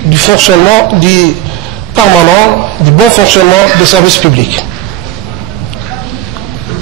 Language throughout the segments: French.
souci du fonctionnement du permanent, du bon fonctionnement des services publics.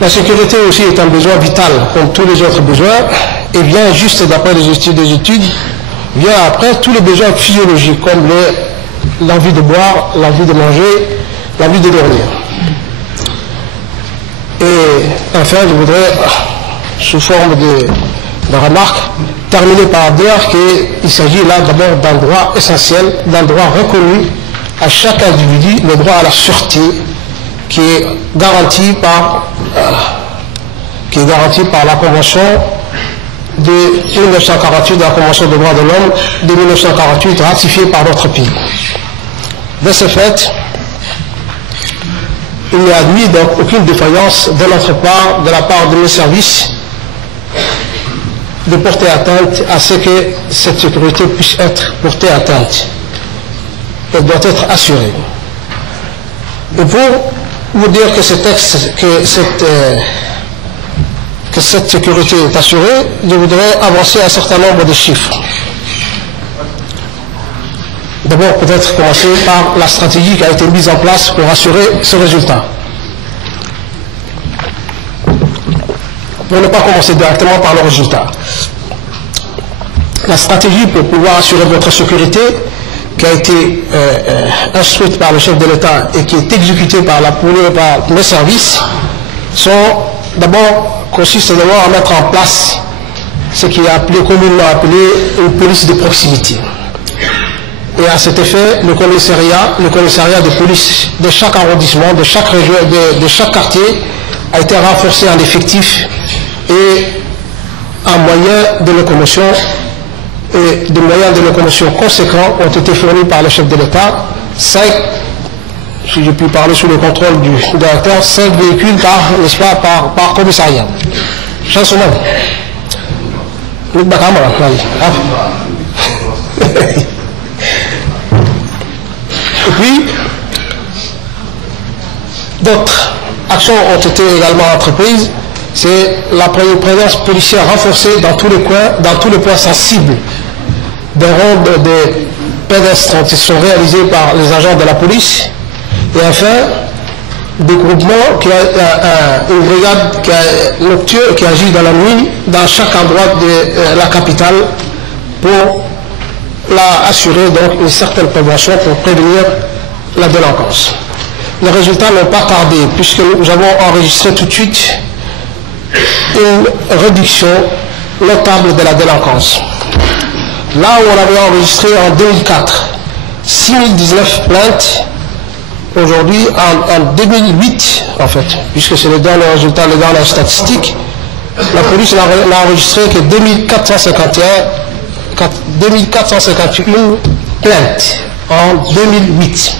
La sécurité aussi est un besoin vital, comme tous les autres besoins, et vient juste d'après les études, vient après tous les besoins physiologiques, comme l'envie de boire, l'envie de manger, l'envie de dormir. Et enfin, je voudrais, sous forme de remarque, terminer par dire qu'il s'agit là d'abord d'un droit essentiel, d'un droit reconnu à chaque individu, le droit à la sûreté, qui est garanti par la Convention de 1948, de la Convention des droits de l'homme de 1948, ratifiée par notre pays. De ce fait, il n'y a admis donc aucune défaillance de notre part, de la part de nos services, de porter atteinte à ce que cette sécurité puisse être portée atteinte. Elle doit être assurée. Et pour vous dire que cette sécurité est assurée, je voudrais avancer un certain nombre de chiffres. D'abord, peut-être commencer par la stratégie qui a été mise en place pour assurer ce résultat. Pour ne pas commencer directement par le résultat. La stratégie pour pouvoir assurer votre sécurité, qui a été instruite par le chef de l'État et qui est exécutée par mes services, consiste d'abord à mettre en place ce qui est communément appelé une police de proximité. Et à cet effet, le commissariat de police de chaque arrondissement, de chaque région, de chaque quartier a été renforcé en effectifs et en moyens de locomotion. Et des moyens de locomotion conséquents ont été fournis par le chef de l'État. 5, si je puis parler sous le contrôle du directeur, 5 véhicules par commissariat. Chansonnement. Et puis, d'autres actions ont été également entreprises. C'est la présence policière renforcée dans tous les points sensibles des rondes des pédestres qui sont réalisés par les agents de la police. Et enfin, des groupements, une brigade nocturne qui agit dans la nuit dans chaque endroit de la capitale pour assurer donc une certaine prévention pour prévenir la délinquance. Les résultats n'ont pas tardé puisque nous avons enregistré tout de suite une réduction notable de la délinquance. Là où on avait enregistré en 2004 6019 plaintes, aujourd'hui en 2008 en fait, puisque c'est le dernier résultat, le dernier statistique, la police n'a enregistré que 2451 plaintes en 2008.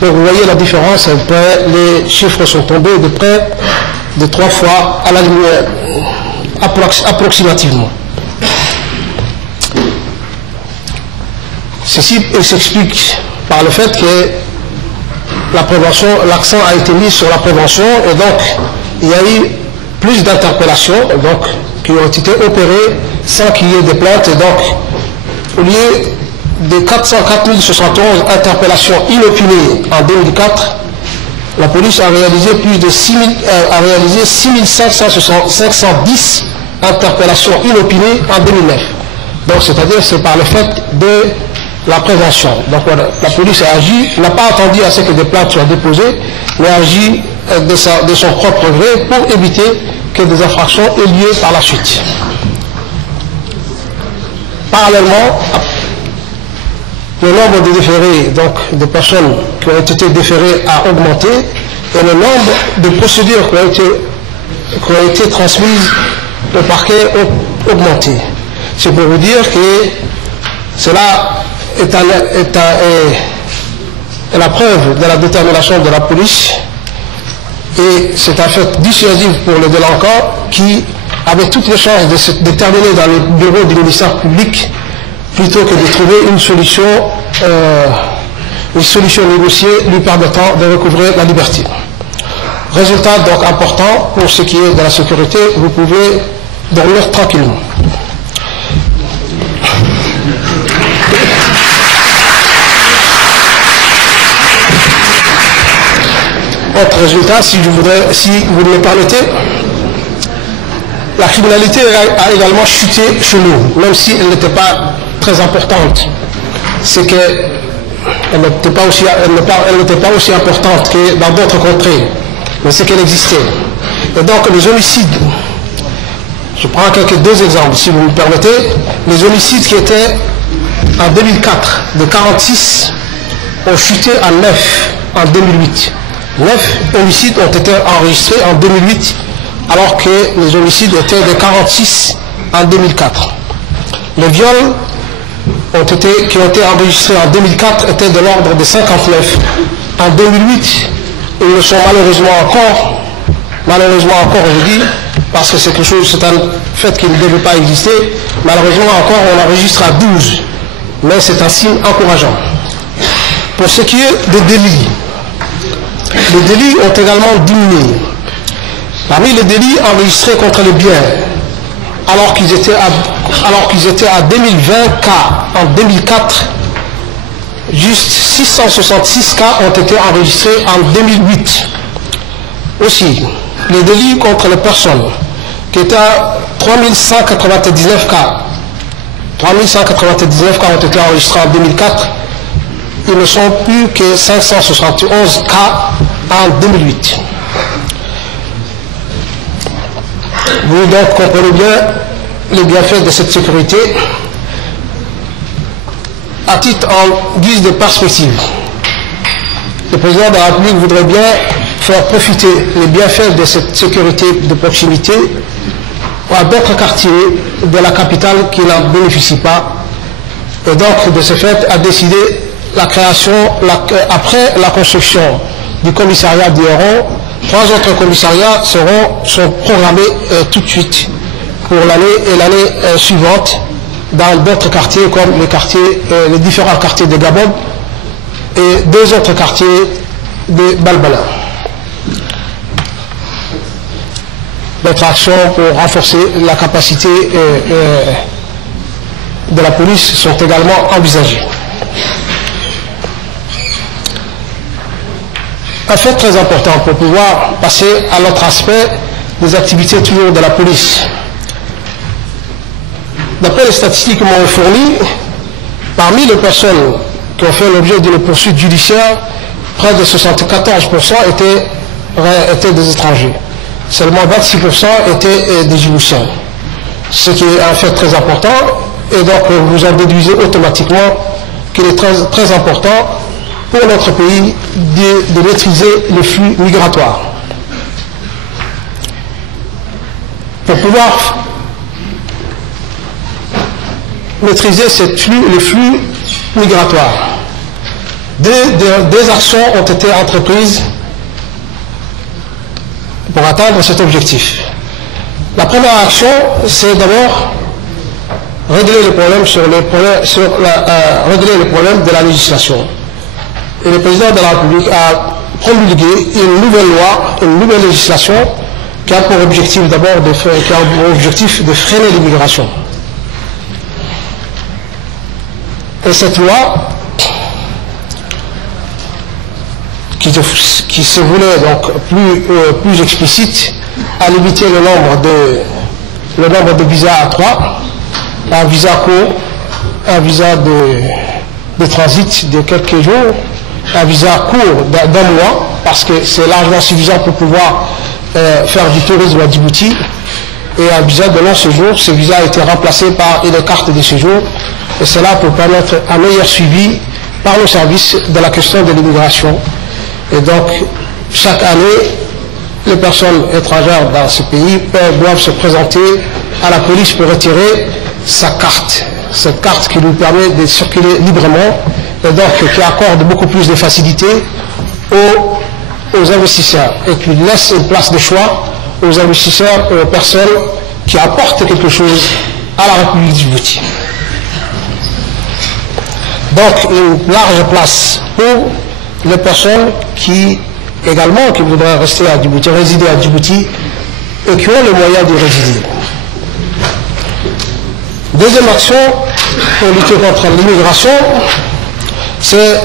Donc vous voyez la différence, les chiffres sont tombés de près de 3 fois à la lumière, approximativement. Ceci s'explique par le fait que la prévention, l'accent a été mis sur la prévention et donc il y a eu plus d'interpellations qui ont été opérées sans qu'il y ait des plaintes et donc au lieu de 404 071 interpellations inopinées en 2004, la police a réalisé plus de 6510 interpellations inopinées en 2009. Donc c'est-à-dire c'est par le fait de la prévention. Donc voilà, la police a agi, n'a pas attendu à ce que des plaintes soient déposées, mais a agi de son propre gré pour éviter que des infractions aient lieu par la suite. Parallèlement, le nombre de déférés, donc de personnes qui ont été déférées a augmenté et le nombre de procédures qui ont été transmises au parquet a augmenté. C'est pour vous dire que cela est la preuve de la détermination de la police et c'est un fait dissuasif pour les délinquants qui avaient toutes les chances de se déterminer dans le bureau du ministère public plutôt que de trouver une solution négociée lui permettant de recouvrer la liberté. Résultat donc important pour ce qui est de la sécurité, vous pouvez dormir tranquillement. autre résultat, si vous me permettez, la criminalité a également chuté chez nous, même si elle n'était pas très importante. C'est qu'elle n'était pas aussi importante que dans d'autres contrées, mais c'est qu'elle existait. Et donc les homicides, je prends deux exemples, si vous me permettez. Les homicides qui étaient en 2004 de 46 ont chuté à 9 en 2008. 9 homicides ont été enregistrés en 2008, alors que les homicides étaient de 46 en 2004. Les viols qui ont été enregistrés en 2004 étaient de l'ordre de 59. En 2008, ils le sont malheureusement encore, je dis, parce que c'est un fait qui ne devait pas exister, malheureusement encore on enregistre à 12, mais c'est un signe encourageant. Pour ce qui est des délits, les délits ont également diminué. Parmi les délits enregistrés contre les biens, alors qu'ils étaient à 2020 cas en 2004, juste 666 cas ont été enregistrés en 2008. Aussi, les délits contre les personnes, qui étaient à 3199 cas, 3199 cas ont été enregistrés en 2004, ils ne sont plus que 571 cas en 2008. Vous donc comprenez bien les bienfaits de cette sécurité. À titre en guise de perspective, le président de la République voudrait bien faire profiter les bienfaits de cette sécurité de proximité à d'autres quartiers de la capitale qui n'en bénéficient pas. Et donc, de ce fait, a décidé la création, après la construction du commissariat d'Héron, 3 autres commissariats sont programmés tout de suite pour l'année et l'année suivante dans d'autres quartiers comme les différents quartiers de Gabon et 2 autres quartiers de Balbala. D'autres actions pour renforcer la capacité de la police sont également envisagées. Un fait très important pour pouvoir passer à l'autre aspect des activités toujours de la police. D'après les statistiques qui m'ont fournies, parmi les personnes qui ont fait l'objet d'une poursuite judiciaire, près de 74% étaient des étrangers. Seulement 26% étaient des Djiboutiens. Ce qui est un fait très important, et donc vous en déduisez automatiquement qu'il est très, très important pour notre pays de maîtriser les flux migratoires. Pour pouvoir maîtriser les flux migratoires, des actions ont été entreprises pour atteindre cet objectif. La première action, c'est d'abord régler le problème régler le problème de la législation. Et le président de la République a promulgué une nouvelle loi, une nouvelle législation qui a pour objectif d'abord de freiner l'immigration. Et cette loi, qui se voulait donc plus explicite, a limité le nombre de visas à 3, un visa court, un visa de transit de quelques jours, un visa court d'un mois, parce que c'est largement suffisant pour pouvoir faire du tourisme à Djibouti, et un visa de long séjour. Ce visa a été remplacé par une carte de séjour, et cela pour permettre un meilleur suivi par le service de la question de l'immigration. Et donc, chaque année, les personnes étrangères dans ce pays doivent se présenter à la police pour retirer sa carte. Cette carte qui lui permet de circuler librement et donc qui accorde beaucoup plus de facilité aux investisseurs et qui laisse une place de choix aux investisseurs et aux personnes qui apportent quelque chose à la République du Djibouti. Donc, une large place pour les personnes qui voudraient rester à Djibouti, résider à Djibouti et qui ont les moyens de résider. Deuxième action pour lutter contre l'immigration, c'est